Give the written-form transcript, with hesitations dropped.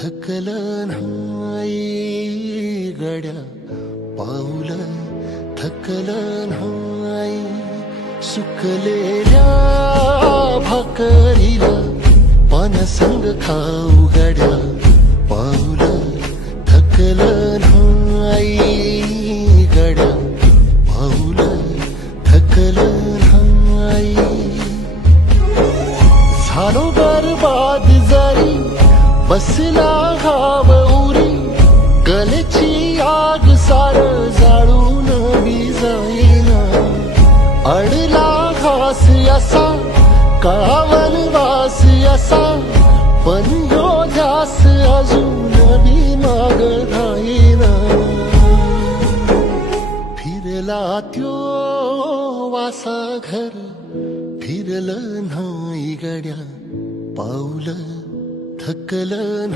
थकलं नाही गड्या पाऊल थकलं नाही सुकलेल्या भाकरीला पानसंग खाऊ गड्या पाऊल थकलं नाही गड्या पाऊल थकलं नाही झालो बरबाद जरी बसला घाव उरी गलेची आग सार जाळून बी जाईना अडला घास असा कावन वास असा पण ह्यो ध्यास अजून बी माग राहीना फिरला त्यो वासा घर फिरलं नाही गड्या पाऊल थकलं